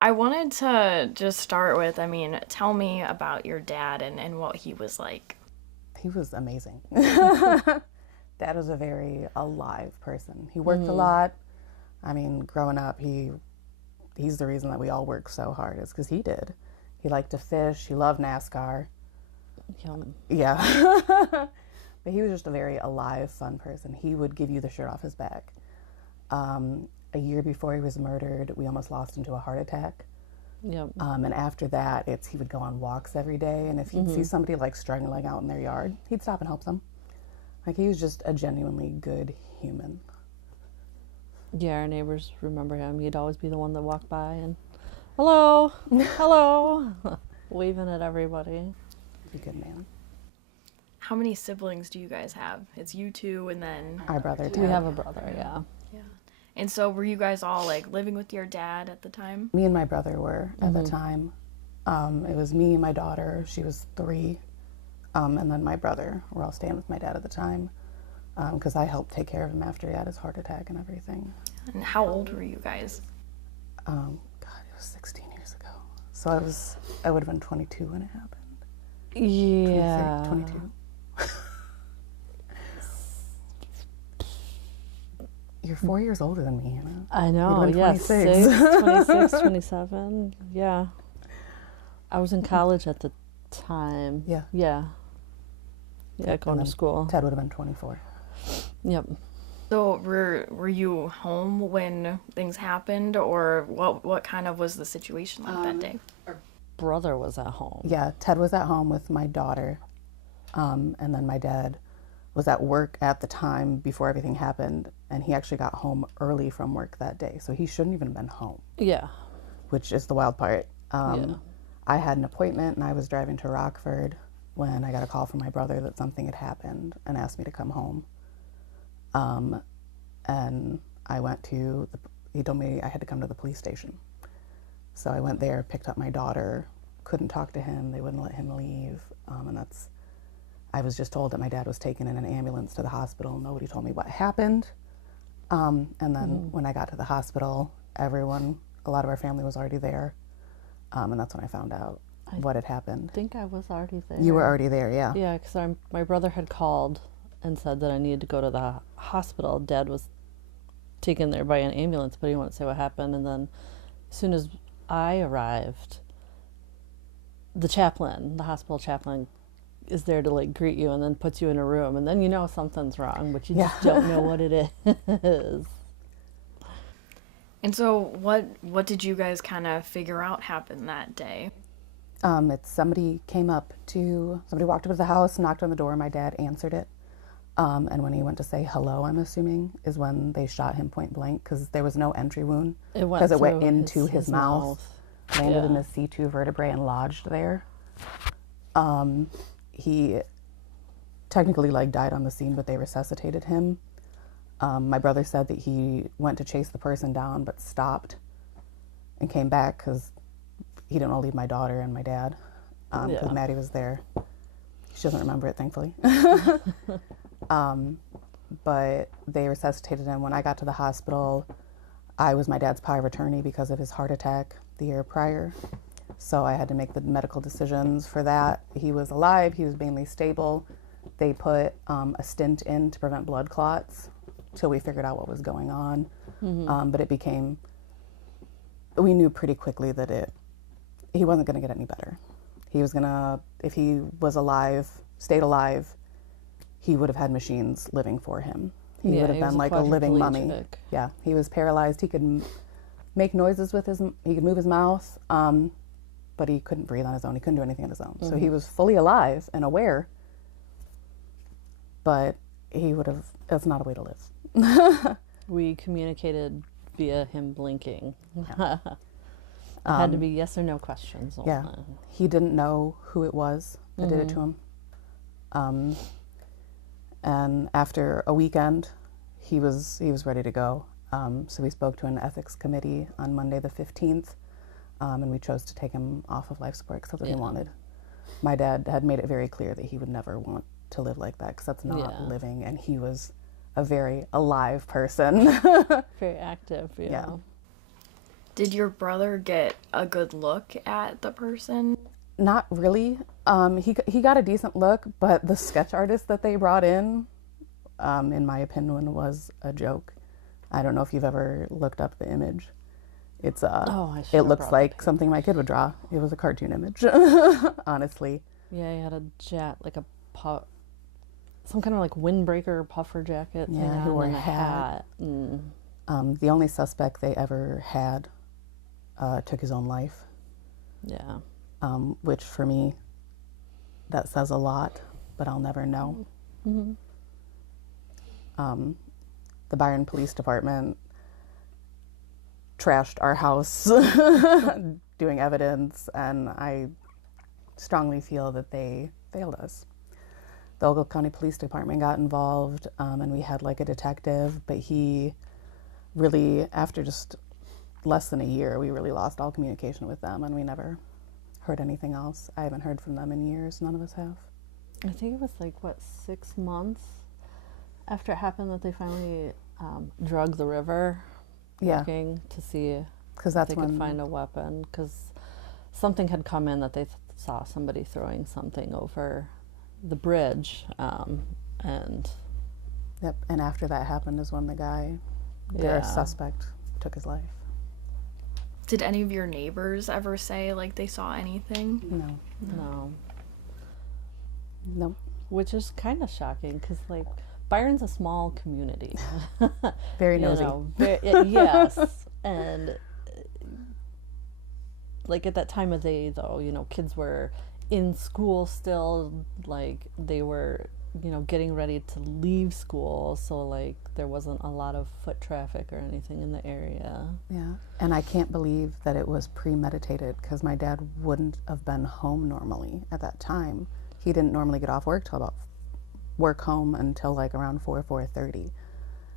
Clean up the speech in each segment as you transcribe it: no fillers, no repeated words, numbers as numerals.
I wanted to just start with, tell me about your dad and what he was like. He was amazing. Dad was a very alive person. He worked a lot. I mean, growing up, he's the reason that we all work so hard is because he did. He liked to fish. He loved NASCAR. Yum. Yeah. But he was just a very alive, fun person. He would give you the shirt off his back. A year before he was murdered, we almost lost him to a heart attack. Yep. And after that, he would go on walks every day. And if he'd see somebody like struggling out in their yard, he'd stop and help them. Like, he was just a genuinely good human. Yeah, our neighbors remember him. He'd always be the one that walked by and, hello, hello, waving at everybody. He's a good man. How many siblings do you guys have? It's you two and then... Our brother, Ted. We have a brother, yeah. Yeah. And so were you guys all like living with your dad at the time? Me and my brother were at the time. It was me, my daughter, she was 3, and then my brother. We're all staying with my dad at the time because I helped take care of him after he had his heart attack and everything. And how old were you guys? God, it was 16 years ago. So I would have been 22 when it happened. Yeah. 22. You're 4 years older than me, Hannah. I know, You'd yeah, have been 26, 27, yeah. I was in college at the time. Yeah. Yeah. Yeah, going to school. Ted would have been 24. Yep. So were you home when things happened, or what kind of was the situation like that day? Our brother was at home. Yeah, Ted was at home with my daughter, and then my dad was at work at the time before everything happened, and he actually got home early from work that day, so he shouldn't even have been home, Yeah. which is the wild part. Yeah. I had an appointment, and I was driving to Rockford when I got a call from my brother that something had happened and asked me to come home. And I went to, he told me I had to come to the police station. So I went there, picked up my daughter, couldn't talk to him, they wouldn't let him leave, I was just told that my dad was taken in an ambulance to the hospital. Nobody told me what happened. And then when I got to the hospital, a lot of our family was already there. And that's when I found out what had happened. I think I was already there. You were already there, yeah. Yeah, because my brother had called and said that I needed to go to the hospital. Dad was taken there by an ambulance, but he didn't want to say what happened. And then as soon as I arrived, the hospital chaplain is there to like greet you and then puts you in a room. And then you know something's wrong, but you just don't know what it is. And so what did you guys kind of figure out happened that day? Somebody walked up to the house, knocked on the door, my dad answered it. And when he went to say hello, I'm assuming, is when they shot him point blank because there was no entry wound. Because it went into his mouth, landed in his C2 vertebrae and lodged there. He technically died on the scene, but they resuscitated him. My brother said that he went to chase the person down but stopped and came back because he didn't want to leave my daughter and my dad because Maddie was there. She doesn't remember it, thankfully. But they resuscitated him. When I got to the hospital, I was my dad's power of attorney because of his heart attack the year prior. So I had to make the medical decisions for that. He was alive. He was mainly stable. They put a stent in to prevent blood clots till we figured out what was going on. But we knew pretty quickly that he wasn't going to get any better. He was going to, if he was alive, stayed alive, he would have had machines living for him. He would have been like a living mummy. Yeah, he was paralyzed. He could make noises with he could move his mouth, but he couldn't breathe on his own. He couldn't do anything on his own. So he was fully alive and aware, but that's not a way to live. We communicated via him blinking. Yeah. It had to be yes or no questions. Yeah, he didn't know who it was that did it to him. And after a weekend, he was ready to go. So we spoke to an ethics committee on Monday the 15th, and we chose to take him off of life support because that's what he wanted. My dad had made it very clear that he would never want to live like that because that's not living, and he was a very alive person. Very active, yeah. Did your brother get a good look at the person? Not really. He got a decent look, but the sketch artist that they brought in my opinion, was a joke. I don't know if you've ever looked up the image. It's Oh, I should it have looks brought like the something my kid would draw. It was a cartoon image, honestly. Yeah, he had a like a some kind of like windbreaker puffer jacket thing Yeah, he on wore and a a hat. hat. Mm, The only suspect they ever had took his own life, yeah. which for me, that says a lot, but I'll never know. Mm-hmm. The Byron Police Department trashed our house doing evidence, and I strongly feel that they failed us. The Ogle County Police Department got involved, and we had like a detective, but he really, after just less than a year, we really lost all communication with them, and we never heard anything else. I haven't heard from them in years. None of us have. I think it was like, what, 6 months after it happened that they finally drug the river, Yeah, looking to see if because that's they when could find a weapon, because something had come in that they saw somebody throwing something over the bridge, and Yep, and after that happened is when their yeah. suspect, took his life. Did any of your neighbors ever say like they saw anything? No, No, no. which is kind of shocking because like Byron's a small community. Very You nosy. know, yes, and like at that time of day though, you know, kids were in school still, like they were, you know, getting ready to leave school, so like there wasn't a lot of foot traffic or anything in the area. Yeah, and I can't believe that it was premeditated because my dad wouldn't have been home normally at that time. He didn't normally get off work home until like around 4:30.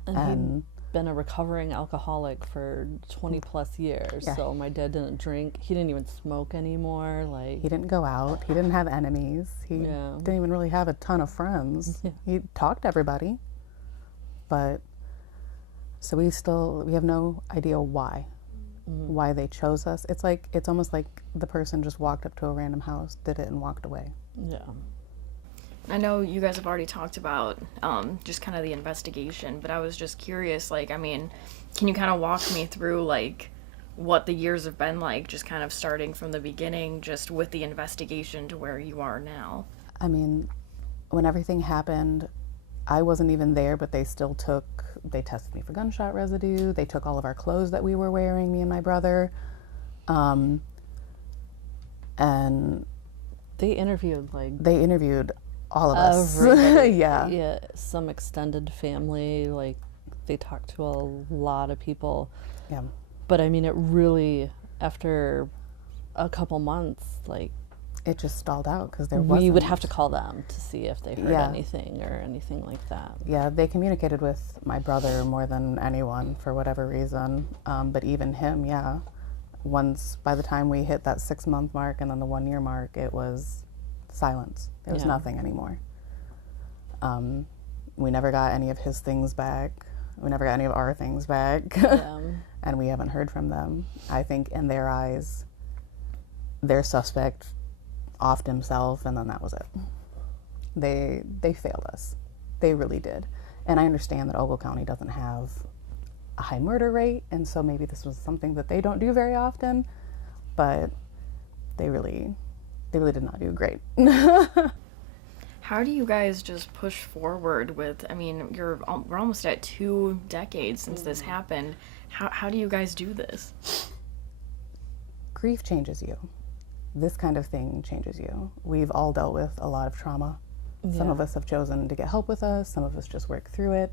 And And he'd been a recovering alcoholic for 20 plus years. Yeah. So my dad didn't drink. He didn't even smoke anymore. Like, he didn't go out. He didn't have enemies. He Yeah. didn't even really have a ton of friends. Yeah. He talked to everybody. But so we have no idea why they chose us. It's almost like the person just walked up to a random house, did it, and walked away. yeah. I know you guys have already talked about just kind of the investigation, but I was just curious, like, I mean, can you kind of walk me through, like, what the years have been like, just kind of starting from the beginning, just with the investigation to where you are now? I mean, when everything happened, I wasn't even there, but they tested me for gunshot residue. They took all of our clothes that we were wearing, me and my brother. And They interviewed like they interviewed all of us. everybody. Yeah. Yeah. Some extended family. Like they talked to a lot of people. Yeah. But I mean, it really, after a couple months, like It just stalled out because there we wasn't. would have to call them to see if they heard Yeah. anything or anything like that. Yeah, they communicated with my brother more than anyone for whatever reason. But even him, yeah. By the time we hit that 6-month mark and then the 1-year mark, it was silence. There was Yeah. nothing anymore. We never got any of his things back. We never got any of our things back. Yeah. And we haven't heard from them. I think in their eyes, their suspect offed himself, and then that was it. They failed us. They really did. And I understand that Ogle County doesn't have a high murder rate, and so maybe this was something that they don't do very often, but they really did not do great. How do you guys just push forward with, I mean, we're almost at 2 decades since this happened. How do you guys do this? Grief changes you. This kind of thing changes you. We've all dealt with a lot of trauma. Some Yeah. of us have chosen to get help with us. Some of us just work through it.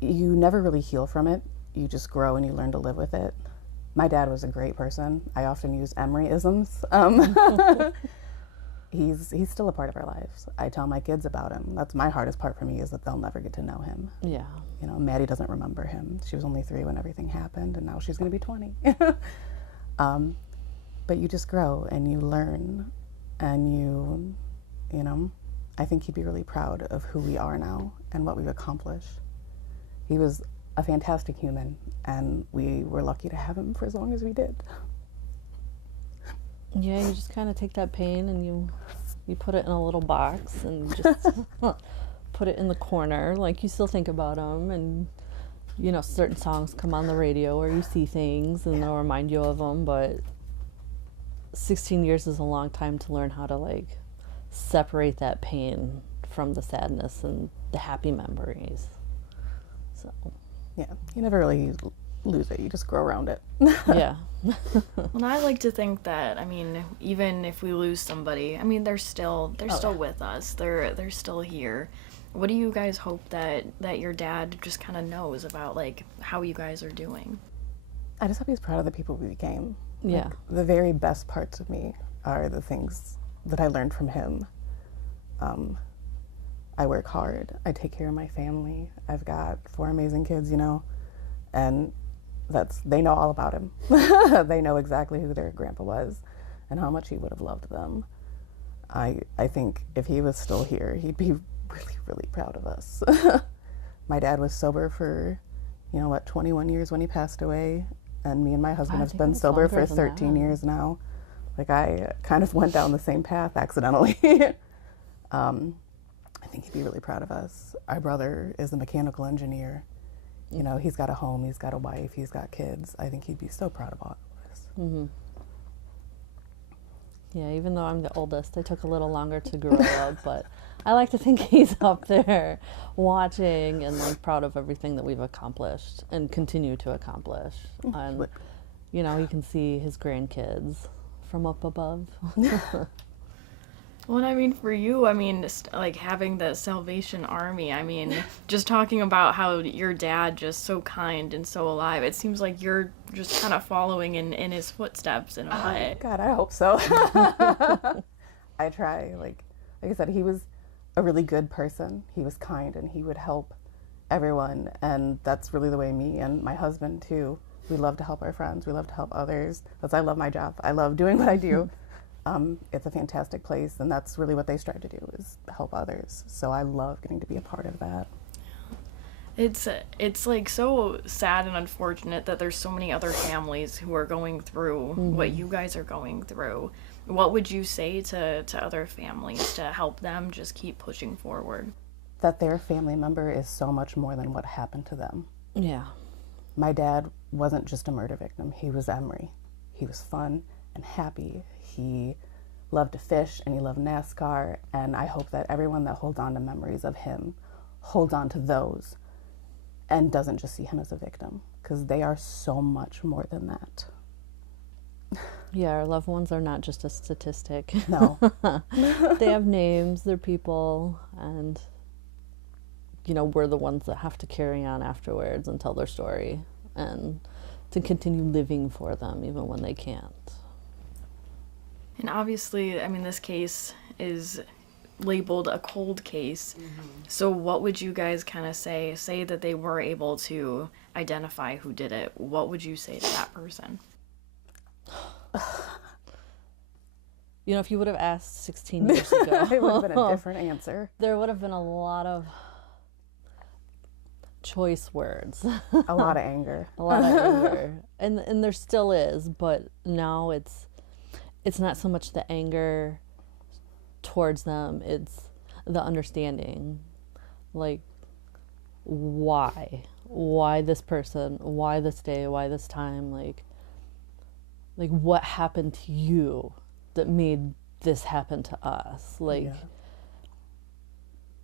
You never really heal from it. You just grow and you learn to live with it. My dad was a great person. I often use Emory isms. He's still a part of our lives. I tell my kids about him. That's my hardest part for me, is that they'll never get to know him. Yeah. You know, Maddie doesn't remember him. She was only 3 when everything happened, and now she's going to be 20. But you just grow and you learn, and you know, I think he'd be really proud of who we are now and what we've accomplished. He was a fantastic human, and we were lucky to have him for as long as we did. Yeah, you just kind of take that pain and you put it in a little box and just put it in the corner. Like, you still think about them, and you know, certain songs come on the radio or you see things and they'll remind you of them, but 16 years is a long time to learn how to like separate that pain from the sadness and the happy memories. So Yeah, you never really lose it. You just grow around it. yeah. Well, I like to think that, I mean, even if we lose somebody, I mean, they're still with us. They're still here. What do you guys hope that your dad just kind of knows about, like, how you guys are doing? I just hope he's proud of the people we became. Yeah. Like, the very best parts of me are the things that I learned from him. I work hard. I take care of my family. I've got 4 amazing kids, you know, and they know all about him. They know exactly who their grandpa was and how much he would have loved them. I think if he was still here, he'd be really, really proud of us. My dad was sober for, 21 years when he passed away, and me and my husband have been sober for 13 years now. Like, I kind of went down the same path accidentally. I think he'd be really proud of us. Our brother is a mechanical engineer. You know, he's got a home, he's got a wife, he's got kids. I think he'd be so proud of all of us. Mm-hmm. Yeah, even though I'm the oldest, I took a little longer to grow up, but I like to think he's up there watching and like proud of everything that we've accomplished and continue to accomplish. And, you know, he can see his grandkids from up above. Well, I mean, for you, I mean, like, having the Salvation Army, I mean, just talking about how your dad just so kind and so alive, it seems like you're just kind of following in his footsteps in a way. God, I hope so. I try. Like I said, he was a really good person. He was kind, and he would help everyone, and that's really the way me and my husband, too. We love to help our friends. We love to help others. I love my job. I love doing what I do. It's a fantastic place, and that's really what they strive to do, is help others. So I love getting to be a part of that. It's like so sad and unfortunate that there's so many other families who are going through what you guys are going through. What would you say to other families to help them just keep pushing forward? That their family member is so much more than what happened to them. Yeah. My dad wasn't just a murder victim. He was Emory. He was fun and happy. He loved to fish, and he loved NASCAR, and I hope that everyone that holds on to memories of him holds on to those and doesn't just see him as a victim, because they are so much more than that. Yeah, our loved ones are not just a statistic. No. They have names, they're people, and, you know, we're the ones that have to carry on afterwards and tell their story and to continue living for them even when they can't. And obviously, I mean, this case is labeled a cold case. So what would you guys kind of say that they were able to identify who did it? What would you say to that person? You know, if you would have asked 16 years ago, It would have been a different answer. there would have been a lot of choice words. A lot of anger. A lot of anger. And there still is, but now it's not so much the anger towards them, it's the understanding. Like, why this person, why this day, why this time, like what happened to you that made this happen to us? Like, yeah.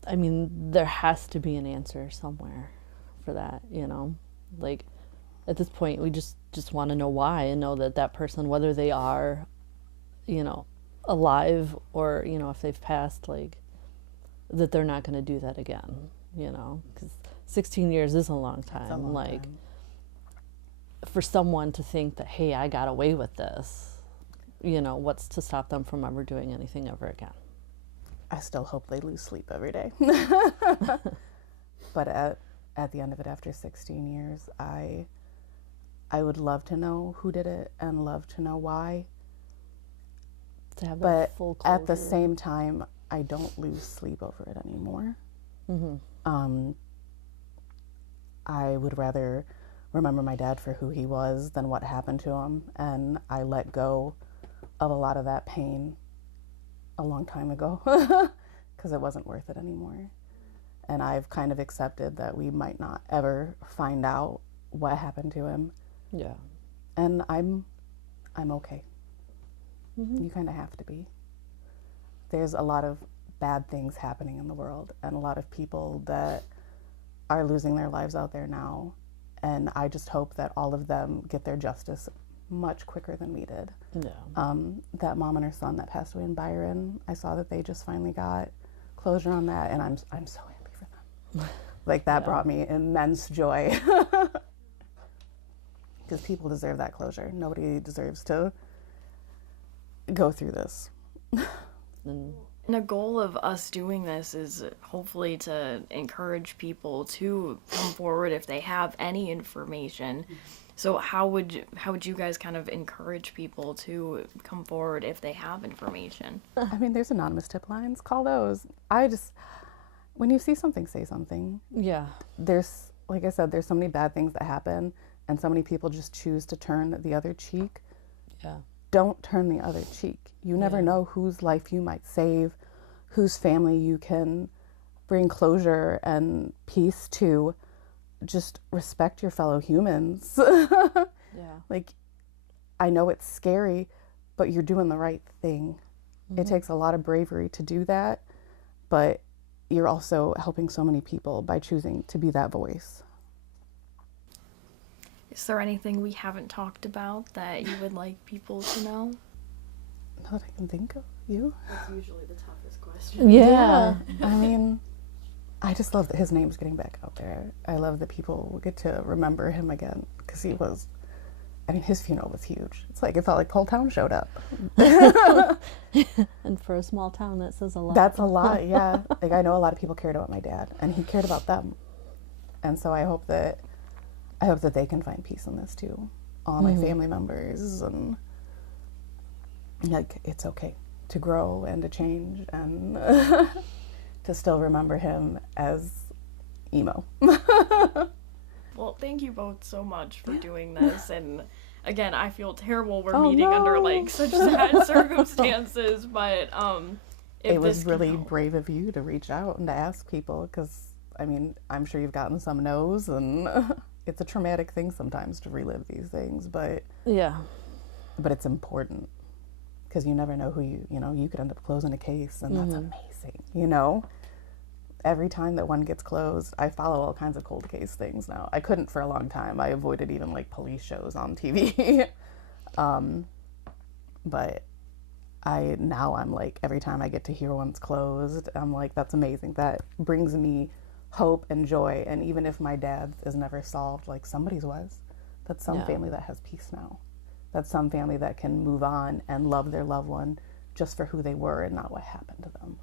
I mean, there has to be an answer somewhere for that, you know? Like, at this point, we just want to know why, and know that person, whether they are, you know, alive or, you know, if they've passed, like, that they're not going to do that again, you know? Because 16 years is a long time. It's a long time. For someone to think that, hey, I got away with this, you know, what's to stop them from ever doing anything ever again? I still hope they lose sleep every day. But at the end of it, after 16 years, I would love to know who did it and love to know why. To have but that full closure. At the same time, I don't lose sleep over it anymore. I would rather remember my dad for who he was than what happened to him. And I let go of a lot of that pain a long time ago because it wasn't worth it anymore. And I've kind of accepted that we might not ever find out what happened to him. Yeah. And I'm okay. You kind of have to be. There's a lot of bad things happening in the world and a lot of people that are losing their lives out there now. And I just hope that all of them get their justice much quicker than we did. Yeah. That mom and her son that passed away in Byron, I saw that they just finally got closure on that, and I'm so happy for them. Like, that brought me immense joy. Because people deserve that closure. Nobody deserves to go through this. And And the goal of us doing this is hopefully to encourage people to come forward if they have any information. So how would you guys kind of encourage people to come forward if they have information? I mean, there's anonymous tip lines. Call those. When you see something, say something. yeah. There's, like I said, there's so many bad things that happen, and so many people just choose to turn the other cheek. Yeah. Don't turn the other cheek. You never know whose life you might save, whose family you can bring closure and peace to. Just respect your fellow humans. Yeah. Like, I know it's scary, but you're doing the right thing. It takes a lot of bravery to do that, but you're also helping so many people by choosing to be that voice. Is there anything we haven't talked about that you would like people to know? Not that I can think of. You? That's usually the toughest question. Yeah. I mean, I just love that his name's getting back out there. I love that people will get to remember him again, because his funeral was huge. It's like, it felt like the whole town showed up. And for a small town, that says a lot. That's a lot, yeah. Like, I know a lot of people cared about my dad, and he cared about them. And so I hope that they can find peace in this too. All my family members, and like, it's okay to grow and to change and to still remember him as emo. Well, thank you both so much for doing this. And again, I feel terrible we're Oh, meeting under no. like such sad circumstances, but if It was this can really help. brave of you to reach out and to ask people, because I mean, I'm sure you've gotten some no's, and it's a traumatic thing sometimes to relive these things, but Yeah. it's important, because you never know who you could end up closing a case, and that's amazing. Every time that one gets closed, I follow all kinds of cold case things now. I couldn't for a long time. I avoided even like police shows on TV. But I'm like, every time I get to hear one's closed, I'm like, that's amazing. That brings me hope and joy. And even if my dad's is never solved, like, somebody's was, that's some family that has peace now. That's some family that can move on and love their loved one just for who they were and not what happened to them.